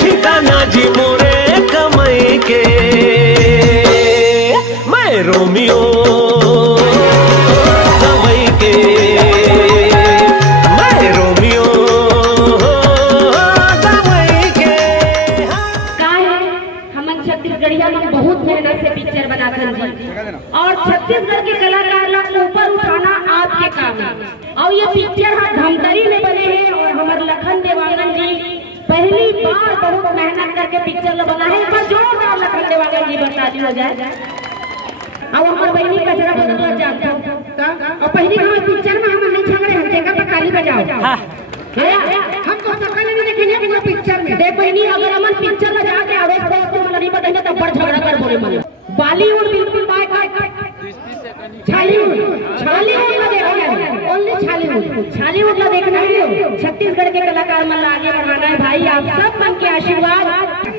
ठिकाना जी मोरे कमाई के। मैं रोमियो कमाई के, मैं रोमियो कमाई के। का है हमन छत्तीसगढ़िया में बहुत मेहनत से पिक्चर बनाते हैं और छत्तीसगढ़ के कलाकार लोग ऊपर उठाना आपके काम है। और ये पिक्चर हम धमतरी में बने हैं और हमारे लखन देवांगन जी पहली बार बहुत मेहनत करके पिक्चर लो बना है। एक बार जोरदार लखन देवांगन जी बरसाती हो जाए। अब हमारे बहनी कचरा बदलवा जाता और पहली हमारे पिक्चर में हम नहीं छांगे हम जगह पर ताली बजाओ। हम तो सकल नहीं देखेंगे पूरा पिक्चर में। देख बहनी अगर हम पिक्चर में जाके आवेश को मतलब नहीं बताएंगे तो बड़ झगड़ा कर बोले मन। बॉलीवुड बिल्कुल बाय छालीवुड ला देखना ओनली छालीवुड ला देखना है। छत्तीसगढ़ के कलाकार मन आगे बढ़ाना है भाई। आप सब मन के आशीर्वाद।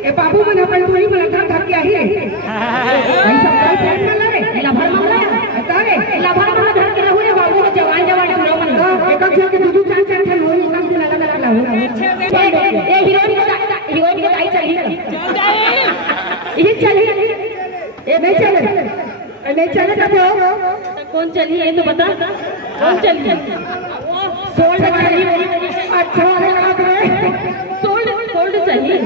ए बाबू मन अपन पूरी मलका थक गया है भाई। सब का फ्रेंड मन रे लभर मन रे बता रे लभर मन धर के रहू रे बाबू जवान जवान बुरा मन एक एक के दू चार चार ठन होई एकदम से लगा लगा हो। ए हीरोइन के दाई चली ये चली ए नहीं चले तब कौन चली है तो बता कौन चली? सोल्ड चली। अच्छा सोल्ड चली।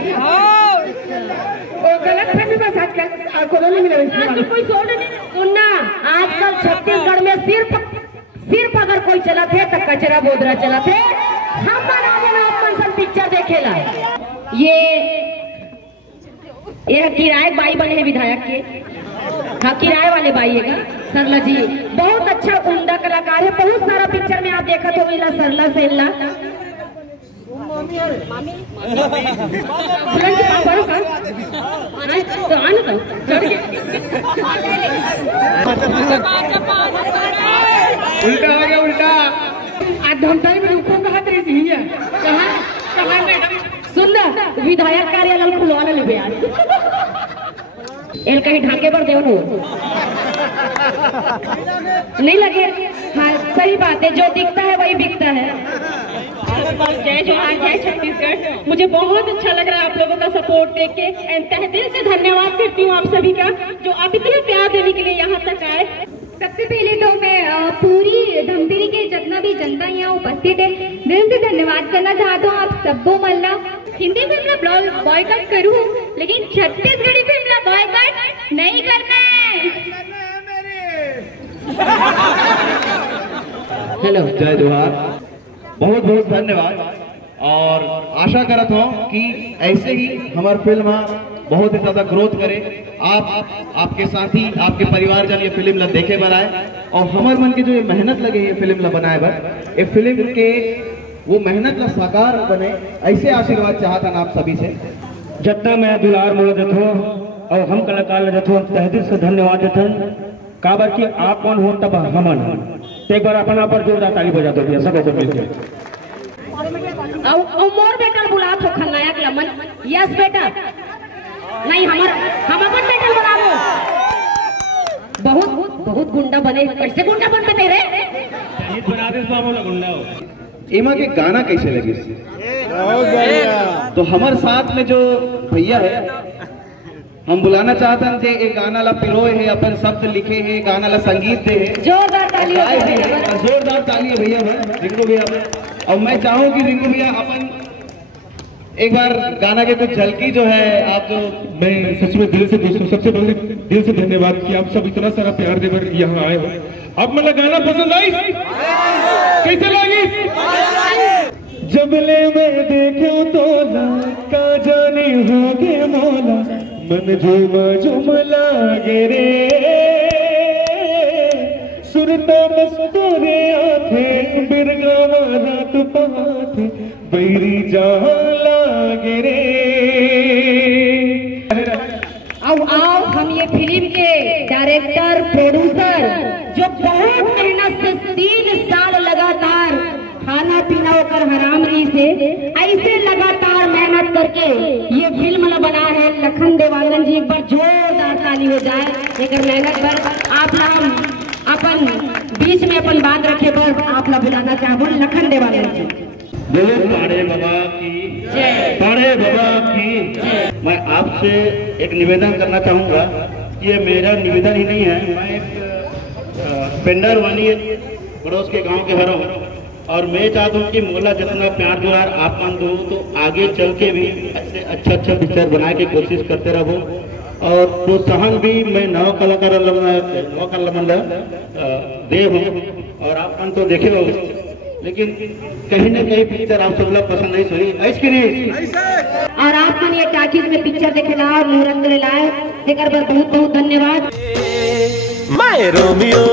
गलत फहमी बस आजकल कोई मिला कोई सोल्ड नहीं। सुनना आजकल छत्तीसगढ़ में सिर्फ अगर कोई चला थे तो कचरा बोदरा चला थे। हम बनाने ना अपन पिक्चर देखेला। ये किराए बाई बने हैं विधायक के। हाँ किराए वाले बाई है सरला जी बहुत अच्छा उम्दा कलाकार है। बहुत सारा पिक्चर में आप देखा तो मिला सरला सेल्ला उल्टा हो गया उल्टा। धमतरी में ऊपर कहा तेरी है कहाँ सुन विधायक कार्यालय खुलवा ले बयान एल कहीं ढाके पर देव नहीं लगे। हाँ सही बात है जो दिखता है वही बिकता है। जय जोहार जय छत्तीसगढ़। मुझे बहुत अच्छा लग रहा है आप लोगों का सपोर्ट देख के। तहे दिल से धन्यवाद करती हूँ आप सभी का जो आप इतने प्यार देने के लिए यहाँ तक आए। सबसे पहले तो मैं पूरी धमतरी के जितना भी जनता यहाँ उपस्थित है दिल से धन्यवाद करना चाहता हूँ आप सबको। मल्ला हिंदी फिल्म का बॉयकॉट करूँ लेकिन छत्तीसगढ़ी फिल्म का बॉयकॉट नहीं करना है। हेलो जय जोहार बहुत बहुत धन्यवाद। और आशा करत हूँ कि ऐसे ही हमारी फिल्म बहुत ही ज्यादा ग्रोथ करे। आपके साथी आपके परिवार जन ये फिल्म ला देखे बर आए और हमारे मन के जो ये मेहनत लगे ये फिल्म ला बनाए बर ये फिल्म के वो मेहनत ला साकार बने ऐसे आशीर्वाद चाहता ना आप सभी से। जितना मैं दुलार मोड़ देता और हम कलाकार देता हूँ तहे दिल से धन्यवाद देता काबर कि आप कौन हो तब हमन एक बार अपना पर जोरदार ताली बजा दो भैया सब मिलकर। मोर बेटा बुला तो खलनायक लमन। यस बेटा नहीं हम अपन बेटा बना दो। बहुत बहुत गुंडा बने। कैसे गुंडा बनते तेरे बना दे बाबू ना गुंडा हो। एमा के गाना कैसे लगे तो हमारे साथ में जो भैया है हम बुलाना चाहते हैं जे एक गाना ला पिरोए है अपन शब्द लिखे है गाना ला संगीत दे है। जोरदार ताली जोरदार ताली है भैया रिंकू भैया। और मैं चाहूँ कि रिंकू भैया अपन एक बार गाना के कुछ झलकी जो है आप जो। मैं सच में दिल से सबसे पहले दिल से धन्यवाद कि आप सब इतना सारा प्यार देकर यहाँ आए हो। अब मतलब गाना पसंद आई कैसे लगी? जबले में देखो तो का जाने हो गे मौला मन झूम लागे रे सुरता मस्तूरे आथे बिरगावा रात पाथे बैरी जहाँ लागे रे। आओ हम ये फिल्म के डायरेक्टर प्रोड्यूसर जो बहुत मेहनत से 3 साल लगातार खाना पीना होकर हराम रही से ऐसे लगातार मेहनत करके ये फिल्म बना है लखन देवांगन जी। एक बार जोरदार ताली हो जाए लेकर मेहनत पर। आप नाम अपन बीच में अपन बात रखे पर आप ला बुलाना चाहूँ लखन देवांगन जी। बोलो पाड़े बाबा की बड़े बाबा की। मैं आपसे एक निवेदन करना चाहूँगा कि ये मेरा निवेदन ही नहीं है, मैं एक पेंडर वाली पड़ोस के गांव के हर हूँ और मैं चाहता हूँ कि मोहल्ला जितना प्यार दुलार आप मान दो तो आगे चल के भी ऐसे अच्छा पिक्चर बनाने की कोशिश करते रहो और प्रोत्साहन भी मैं नव कलाकार दे हूँ और आप मन तो देखे हो, लेकिन कहीं ना कहीं पिक्चर आप सब लोग पसंद नहीं सुनी ऐसे नहीं और आप मन ये टाकीज में पिक्चर देखे ला और मुहूर्त करे लाए देकर बहुत बहुत धन्यवाद। मैं रोमियो